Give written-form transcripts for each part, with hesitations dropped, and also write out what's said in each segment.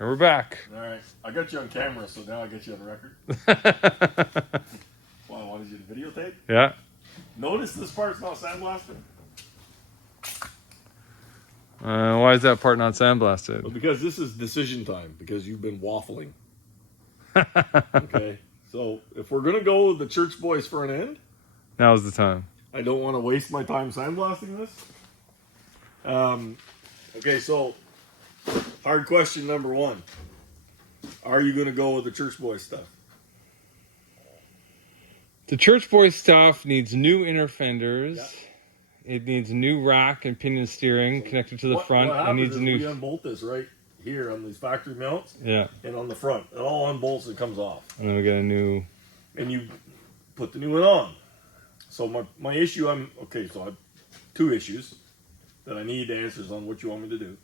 And we're back. All right. I got you on camera, so now I get you on record. Well, I wanted you to videotape. Yeah. Notice this part's not sandblasted. Why is that part not sandblasted? Well, because this is decision time, because you've been waffling. Okay. So if we're going to go with the church boys for an end, Now's the time. I don't want to waste my time sandblasting this. Okay, so hard question number one. Are you going to go with the church boy stuff? The church boy stuff needs new inner fenders. Yeah. It needs new rack and pinion steering connected to the front. What It needs is new. we unbolt this right here on these factory mounts. Yeah. And on the front. It all unbolts and comes off. And then we get a new. And you put the new one on. So my issue, so I have two issues that I need answers on what you want me to do.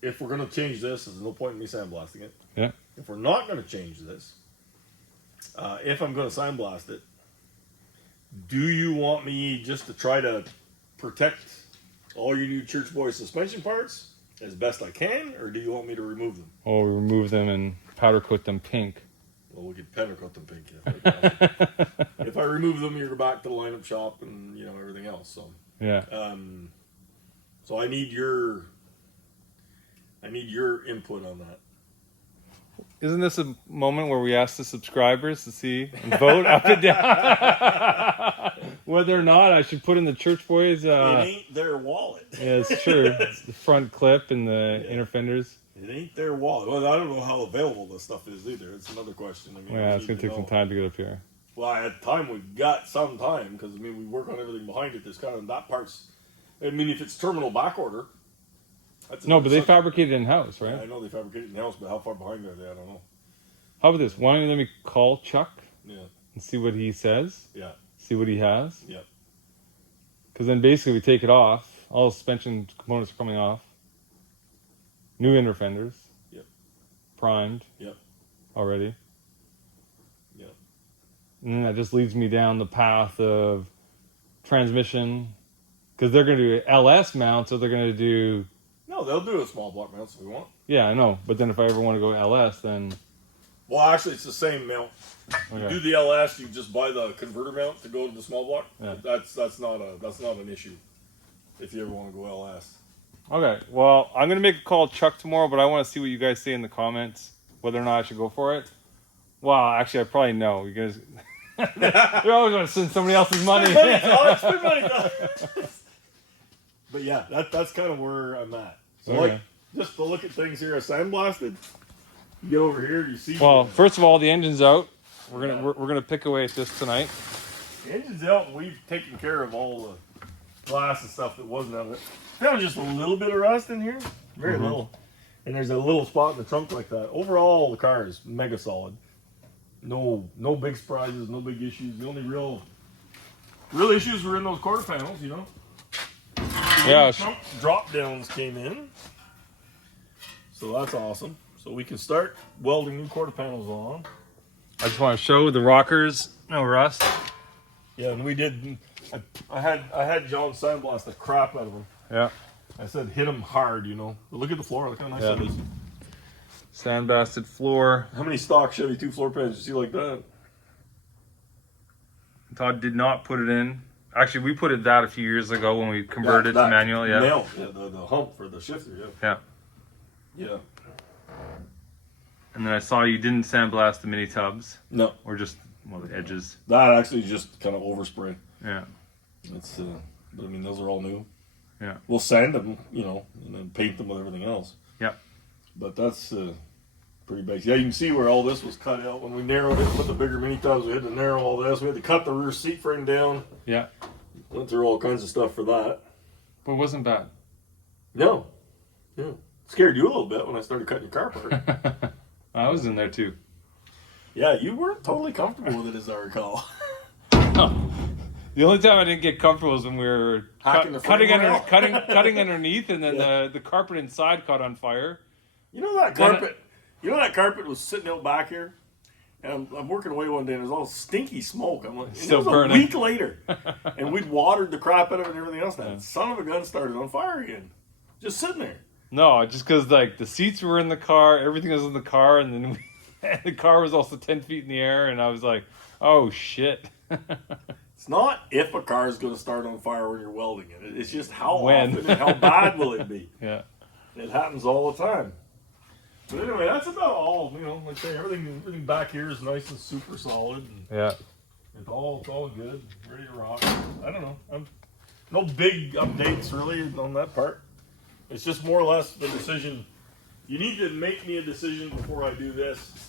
If we're going to change this, there's no point in me sandblasting it. Yeah. If we're not going to change this, if I'm going to sandblast it, do you want me just to try to protect all your new church boy suspension parts as best I can, or do you want me to remove them? Oh, remove them and powder coat them pink. Well, we could powder coat them pink. If I remove them, you're back to the lineup shop and everything else. So Yeah. So I need your input on that. Isn't this a moment where we ask the subscribers to see and vote up and down whether or not I should put in the church boys? It ain't their wallet. Yeah, it's true. It's the front clip and the inner fenders. It ain't their wallet. Well, I don't know how available this stuff is either. It's another question. I mean, Yeah, it's going to take some time to get up here. Well, at time we've got some time because we work on everything behind it. There's kind of that part's. I mean, if it's terminal back order. No, but they fabricate it in-house, right? Yeah, I know they fabricate it in-house, but how far behind are they? I don't know. How about this? Why don't you let me call Chuck and see what he says? Yeah. See what he has? Yeah. Because then basically we take it off. All the suspension components are coming off. New inner fenders. Yep. Primed. Yep. Already. Yep. And then that just leads me down the path of transmission. Because they're going to do LS mount, so they're going to do... No, they'll do a small block mount if we want. Yeah, I know. But then if I ever want to go LS, then... Well, actually, it's the same mount. Okay. You do the LS, you just buy the converter mount to go to the small block. Yeah. That's not an issue if you ever want to go LS. Okay, well, I'm going to make a call to Chuck tomorrow, but I want to see what you guys say in the comments, whether or not I should go for it. Well, actually, I probably know. You guys... You're always going to send somebody else's money. Spend money. But yeah, that's kind of where I'm at. So Okay. just to look at things here, I sandblasted. You get over here, you see. Well, first of all, the engine's out. We're gonna pick away at this tonight. The engine's out, and we've taken care of all the glass and stuff that wasn't out of it. Found just a little bit of rust in here, very little. And there's a little spot in the trunk like that. Overall, the car is mega solid. No big surprises, no big issues. The only real issues were in those quarter panels, Yeah. Trunk drop downs came in, so that's awesome. So we can start welding new quarter panels on. I just want to show the rockers, no rust. Yeah, and we did. I had John sandblast the crap out of them. Yeah. I said hit them hard, But look at the floor. Look how nice that is. Sandblasted floor. How many stock Chevy 2 floor pans you see like that? Todd did not put it in. Actually, we put it that a few years ago when we converted to manual. Yeah. Nail. Yeah, the hump for the shifter. Yeah. Yeah. And then I saw you didn't sandblast the mini tubs. No. Or just the edges. That actually just kind of overspray. Yeah. It's but I mean those are all new. Yeah. We'll sand them, and then paint them with everything else. Yeah. But that's pretty basic. Yeah, you can see where all this was cut out when we narrowed it. Put the bigger mini tubs. We had to narrow all this. We had to cut the rear seat frame down. Yeah. Went through all kinds of stuff for that. But it wasn't bad. No. Scared you a little bit when I started cutting your car apart. I was in there too. Yeah, you weren't totally comfortable with it, as I recall. The only time I didn't get comfortable was when we were cutting underneath, and then the carpet inside caught on fire. That carpet. That carpet was sitting out back here, and I'm working away one day, and there's all stinky smoke. I'm like, still it was burning. a week later, and we'd watered the crap out of it and everything else. That son of a gun started on fire again, just sitting there. No, just because like the seats were in the car, everything was in the car, and then the car was also 10 feet in the air, and I was like, oh shit. It's not if a car is going to start on fire when you're welding it. It's just how When. often and how bad will it be. Yeah. It happens all the time. But anyway, that's about all. You know, like I say, everything back here is nice and super solid. And Yeah. it's all good, ready to rock. I don't know. No big updates really on that part. It's just more or less the decision. You need to make me a decision before I do this.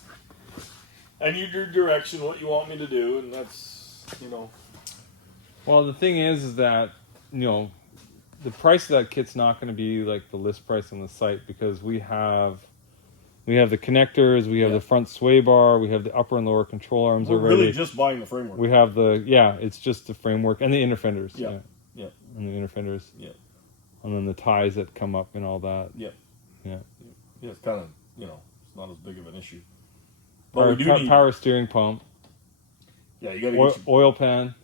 I need your direction, what you want me to do, and that's, you know. Well, the thing is that, you know, the price of that kit's not going to be like the list price on the site, because we have the connectors, we have the front sway bar, we have the upper and lower control arms We're already. really just buying the framework. We have it's just the framework and the inner fenders. Yeah. And the inner fenders. Yeah. And then the ties that come up and all that. Yeah. Yeah. Yeah, it's kind of, you know, it's not as big of an issue. But we do need power steering pump. Yeah, you got to get oil pan.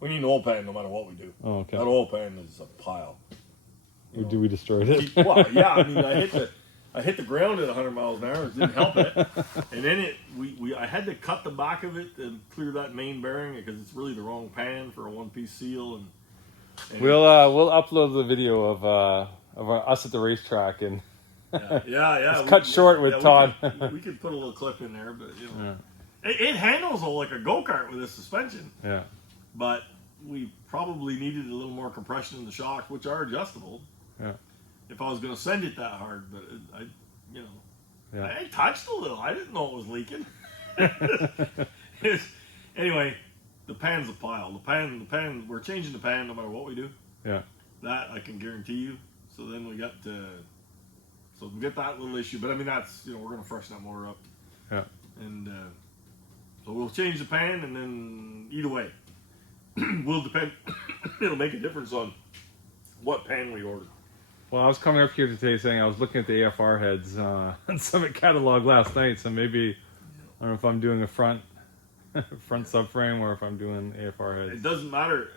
We need an oil pan no matter what we do. Oh, okay. That oil pan is a pile. We destroyed it? Well, yeah. I mean, I hit the ground at 100 miles an hour. It didn't help it. And then I had to cut the back of it and clear that main bearing because it's really the wrong pan for a one-piece seal. And we'll upload the video of us at the racetrack and. Yeah. It's cut short with Todd. We could put a little clip in there, but you know, it handles like a go-kart with a suspension. Yeah. But we probably needed a little more compression in the shocks, which are adjustable. Yeah. If I was going to send it that hard, but I touched a little. I didn't know it was leaking. Anyway, the pan's a pile. The pan. We're changing the pan no matter what we do. Yeah. That I can guarantee you. So then we got to. So we get that little issue, but I mean that's we're going to freshen that motor up. Yeah. And so we'll change the pan, and then either way, will depend. It'll make a difference on what pan we order. Well, I was coming up here today saying I was looking at the AFR heads on Summit catalog last night, so maybe I don't know if I'm doing a front subframe or if I'm doing AFR heads. It doesn't matter.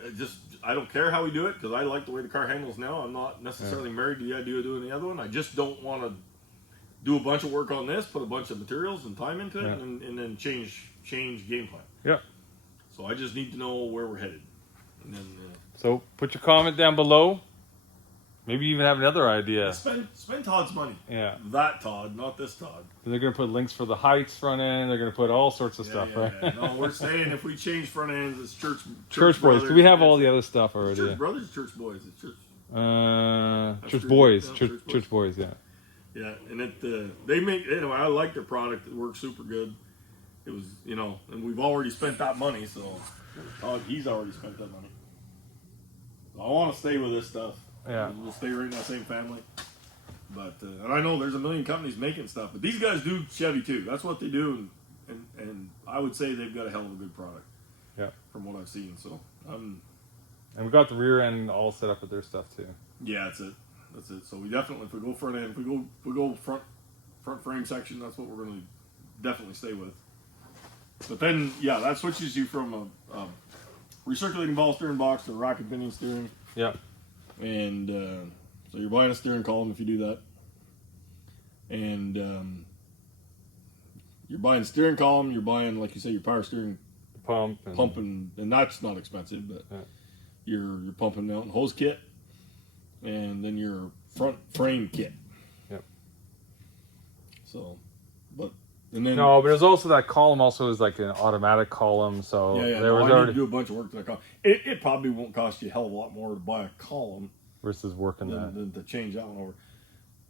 I don't care how we do it because I like the way the car handles now. I'm not necessarily married to the idea of doing the other one. I just don't want to do a bunch of work on this, put a bunch of materials and time into it, and then change game plan. Yeah. So I just need to know where we're headed. And then, so put your comment down below. Maybe you even have another idea. Spend Todd's money. Yeah. That Todd, not this Todd. They're going to put links for the heights front end. They're going to put all sorts of stuff, right? Yeah. No, we're saying if we change front ends, it's church boys. Brothers. Do we have all the other stuff already? Church brothers, church boys. It's church. Church boys. Yeah, Church boys. Yeah. Yeah, and they make. Anyway, I like their product. It works super good. It was, and we've already spent that money, so he's already spent that money. So I want to stay with this stuff. Yeah, we'll stay right in that same family. But and I know there's a million companies making stuff, but these guys do Chevy too. That's what they do, and I would say they've got a hell of a good product. Yeah, from what I've seen. So and we got the rear end all set up with their stuff too. Yeah, that's it. So we definitely, if we go front end, if we go front frame section, that's what we're going to definitely stay with. But then, that switches you from a recirculating ball steering box to a rack and pinion steering. Yeah. And so you're buying a steering column if you do that. And you're buying steering column, you're buying, like you say, your power steering pump, and that's not expensive, but you're pumping mount and hose kit, and then your front frame kit. Yep. So, but then there's also that column. Also is like an automatic column. So I need to do a bunch of work to that column. It probably won't cost you a hell of a lot more to buy a column versus working than to change that one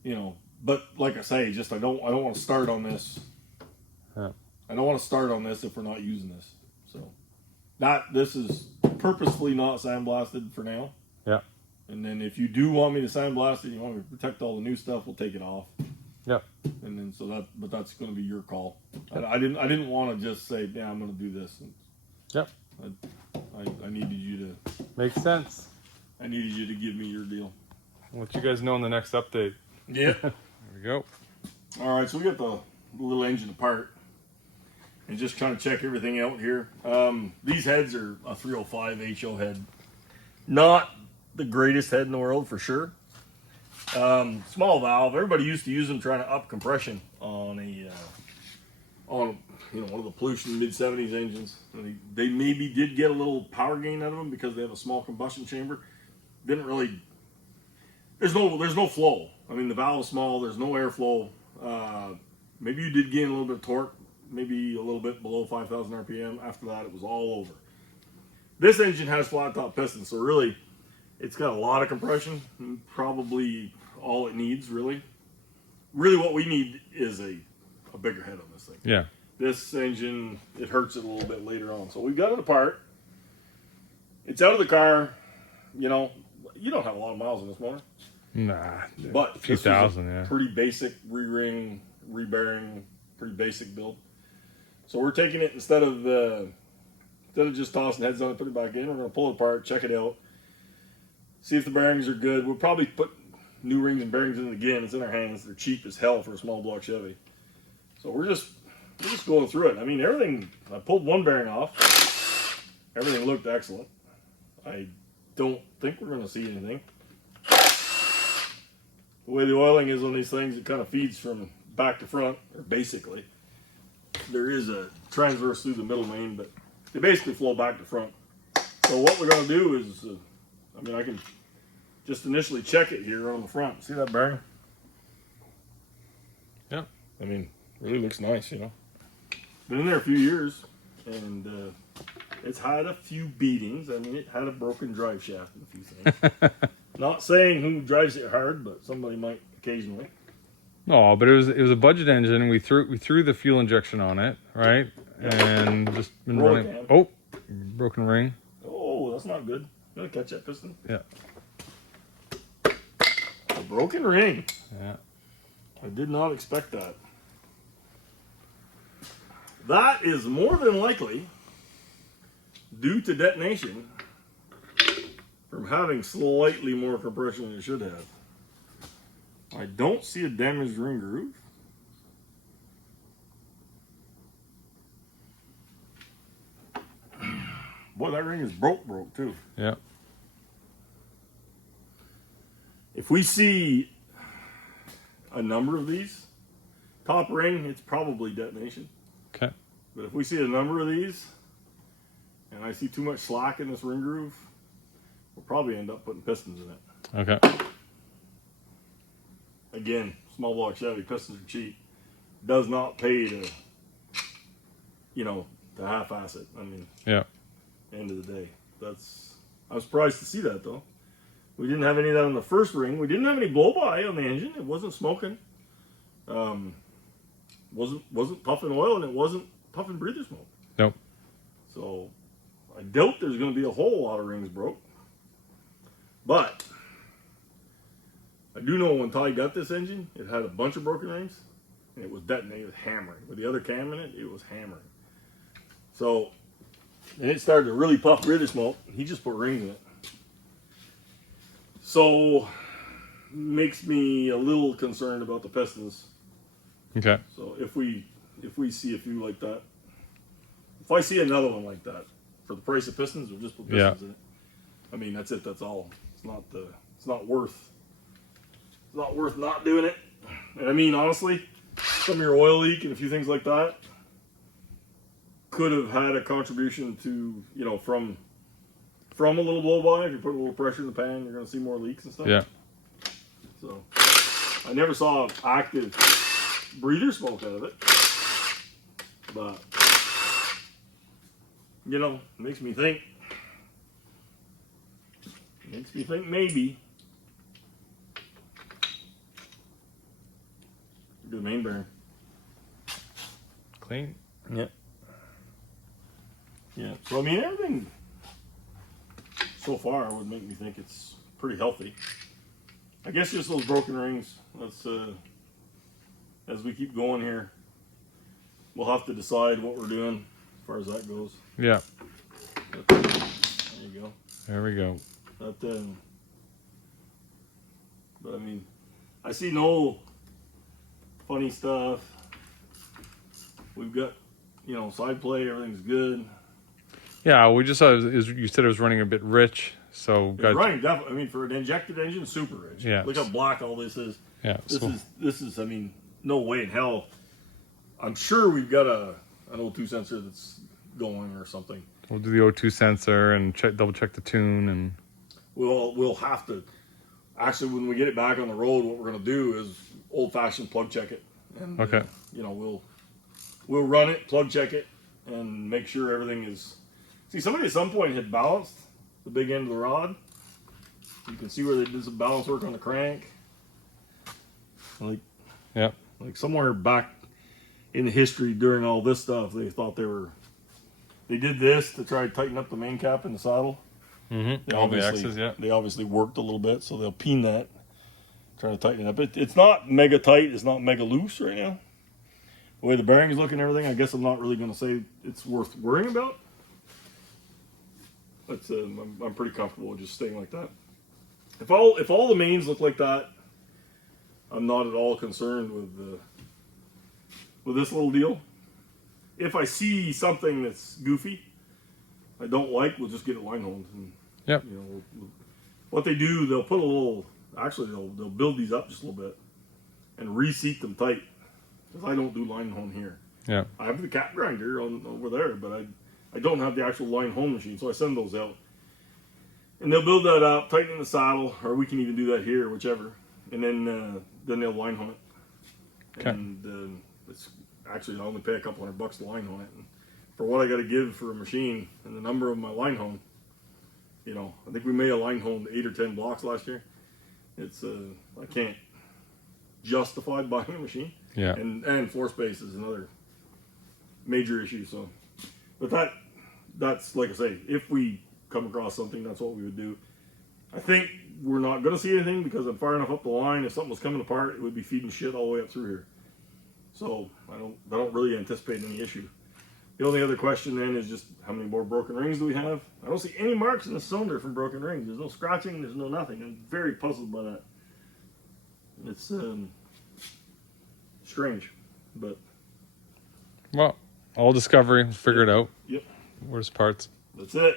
over. But like I say, I don't want to start on this. Yeah. I don't want to start on this if we're not using this. So, this is purposefully not sandblasted for now. Yeah. And then if you do want me to sandblast it, you want me to protect all the new stuff, we'll take it off. Yep. And then but that's going to be your call. I didn't want to just say, I'm going to do this. Yep. I needed you to. Makes sense. I needed you to give me your deal. I'll let you guys know in the next update. Yeah. There we go. All right, so we got the little engine apart. And just trying to check everything out here. These heads are a 305 HO head. Not the greatest head in the world for sure. Small valve. Everybody used to use them trying to up compression on on one of the pollution mid-70s engines. They maybe did get a little power gain out of them because they have a small combustion chamber. Didn't really. There's no flow. I mean, the valve is small. There's no airflow. Maybe you did gain a little bit of torque, maybe a little bit below 5,000 RPM. After that, it was all over. This engine has flat top pistons, so really, it's got a lot of compression. Probably all it needs, really. Really, what we need is a bigger head on this thing. Yeah. This engine, it hurts it a little bit later on. So we've got it apart. It's out of the car. You know, you don't have a lot of miles on this motor. Nah. But a few thousand, yeah. Pretty basic re-ring, re-bearing, pretty basic build. So we're taking it instead of just tossing heads on it, put it back in. We're going to pull it apart, check it out, see if the bearings are good. We'll probably put new rings and bearings in it again. It's in our hands. They're cheap as hell for a small block Chevy. So we're just going through it. I mean, everything. I pulled one bearing off. Everything looked excellent. I don't think we're going to see anything. The way the oiling is on these things, it kind of feeds from back to front, or basically. There is a transverse through the middle main, but they basically flow back to front. So what we're going to do is, I can just initially check it here on the front. See that bearing? Yeah. I mean, really looks nice, you know. Been in there a few years, and it's had a few beatings. I mean, it had a broken drive shaft and a few things. Not saying who drives it hard, but somebody might occasionally. No, but it was a budget engine. We threw the fuel injection on it, right? And just been running. Cam. Oh, broken ring. Oh, that's not good. You want to catch that piston? Yeah. A broken ring. Yeah. I did not expect that. That is more than likely due to detonation from having slightly more compression than it should have. I don't see a damaged ring groove. Boy, that ring is broke too. Yeah. If we see a number of these, top ring, it's probably detonation. Okay. But if we see a number of these, and I see too much slack in this ring groove, we'll probably end up putting pistons in it. Okay. Again, small block Chevy, pistons are cheap. Does not pay to, to half-ass it. I mean, yeah. End of the day. I'm surprised to see that, though. We didn't have any of that on the first ring. We didn't have any blow-by on the engine. It wasn't smoking. Wasn't puffing oil, and it wasn't puffing breather smoke. Nope. So I doubt there's going to be a whole lot of rings broke. But I do know when Ty got this engine, it had a bunch of broken rings, and it was detonating, it was hammering. With the other cam in it, it was hammering. So, and it started to really puff breather smoke. He just put rings in it. So, makes me a little concerned about the pistons. Okay. So if we see a few like that, if I see another one like that, for the price of pistons, we'll just put pistons in it. I mean, that's it. That's all. It's not worth not doing it. And I mean, honestly, some of your oil leak and a few things like that could have had a contribution to, from a little blow by. If you put a little pressure in the pan, you're going to see more leaks and stuff. Yeah. So I never saw active breather smoke out of it, but makes me think maybe do the main bearing. Clean. Yeah. So I mean, everything so far would make me think it's pretty healthy. I guess just those broken rings. Let's as we keep going here, we'll have to decide what we're doing as far as that goes. Yeah. There you go. There we go. But I mean, I see no funny stuff. We've got, side play, everything's good. Yeah, we just saw you said it was running a bit rich, So It's running definitely. I mean, for an injected engine, super rich. Yeah. Look how black all this is. Yeah. This is. I mean, no way in hell. I'm sure we've got an O2 sensor that's going or something. We'll do the O2 sensor and double check the tune, and We'll have to. Actually, when we get it back on the road, what we're going to do is old-fashioned plug check it. And, okay. We'll run it, plug check it, and make sure everything is. See, somebody at some point had balanced the big end of the rod. You can see where they did some balance work on the crank. Like somewhere back in the history during all this stuff, they thought they did this to try to tighten up the main cap in the saddle. Mm-hmm. All the axes, yeah. They obviously worked a little bit, so they'll peen that, trying to tighten it up. It's not mega tight, it's not mega loose right now. The way the bearing's looking and everything, I guess I'm not really going to say it's worth worrying about. But I'm pretty comfortable with just staying like that. If all the mains look like that, I'm not at all concerned with this little deal. If I see something that's goofy, I don't like, we'll just get it line honed. Yep. What they do, they'll put a little. Actually, they'll build these up just a little bit and reseat them tight. Because I don't do line hone here. Yeah. I have the cap grinder over there, but I don't have the actual line hone machine, so I send those out. And they'll build that up, tighten in the saddle, or we can even do that here, whichever. And then they'll line hone it. Okay. And it's actually I only pay a couple $100 to line hone it. And for what I got to give for a machine and the number of my line hone, I think we may have line honed 8 or 10 blocks last year. It's I can't justify buying a machine. Yeah. And floor space is another major issue. So, but that's like I say, if we come across something, that's what we would do. I think we're not going to see anything because I'm far enough up the line. If something was coming apart, it would be feeding shit all the way up through here. So I don't really anticipate any issue. The only other question then is just how many more broken rings do we have? I don't see any marks in the cylinder from broken rings. There's no scratching. There's no nothing. I'm very puzzled by that. It's strange, but Well, all discovery, we'll figure it out. Yep. Where's parts? That's it.